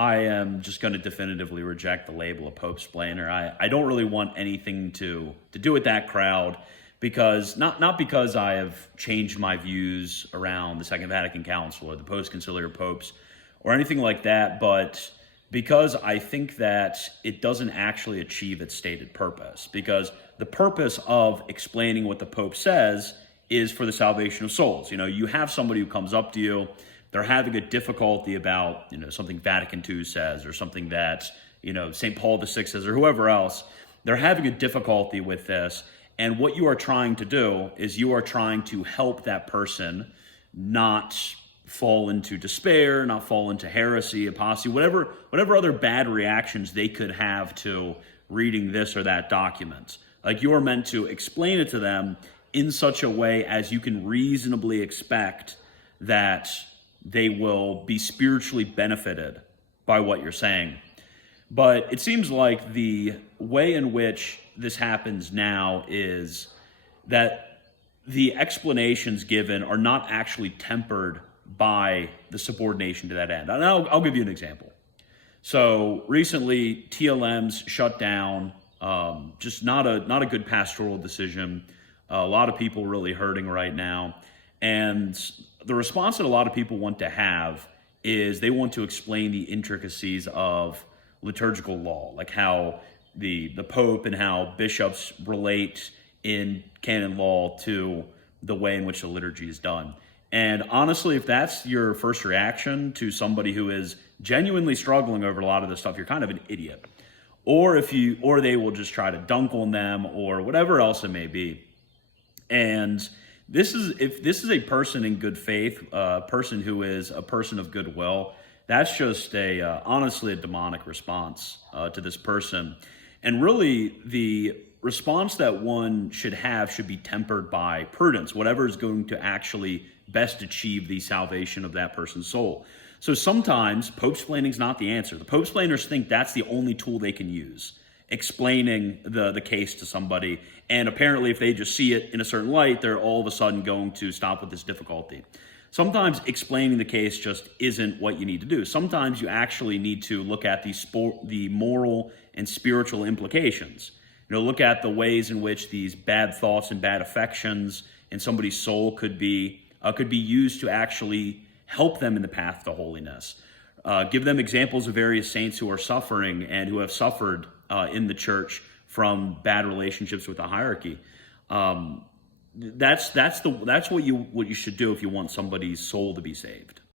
I am just going to definitively reject the label of Popesplainer. I don't really want anything to do with that crowd because not because I have changed my views around the Second Vatican Council or the post-conciliar popes or anything like that, but because I think that it doesn't actually achieve its stated purpose. Because the purpose of explaining what the Pope says is for the salvation of souls. You have somebody who comes up to you, they're having a difficulty about, something Vatican II says or something that, St. Paul VI says or whoever else. They're having a difficulty with this. And what you are trying to do is you are trying to help that person not fall into despair, not fall into heresy, apostasy, whatever other bad reactions they could have to reading this or that document. Like, you are meant to explain it to them in such a way as you can reasonably expect that they will be spiritually benefited by what you're saying. But it seems like the way in which this happens now is that the explanations given are not actually tempered by the subordination to that end. And I'll give you an example. So recently, TLM's shut down, just not a good pastoral decision. A lot of people really hurting right now. And the response that a lot of people want to have is they want to explain the intricacies of liturgical law, like how the Pope and how bishops relate in canon law to the way in which the liturgy is done. And honestly, if that's your first reaction to somebody who is genuinely struggling over a lot of this stuff, you're kind of an idiot. Or they will just try to dunk on them or whatever else it may be. And if this is a person in good faith, a person who is a person of goodwill, that's just honestly a demonic response to this person. And really, the response that one should have should be tempered by prudence, whatever is going to actually best achieve the salvation of that person's soul. So sometimes Popesplaining is not the answer. The Popesplainers think that's the only tool they can use, explaining the case to somebody. And apparently, if they just see it in a certain light, they're all of a sudden going to stop with this difficulty. Sometimes explaining the case just isn't what you need to do. Sometimes you actually need to look at the moral and spiritual implications. Look at the ways in which these bad thoughts and bad affections in somebody's soul could be used to actually help them in the path to holiness. Give them examples of various saints who are suffering and who have suffered in the church from bad relationships with the hierarchy. That's what you should do if you want somebody's soul to be saved.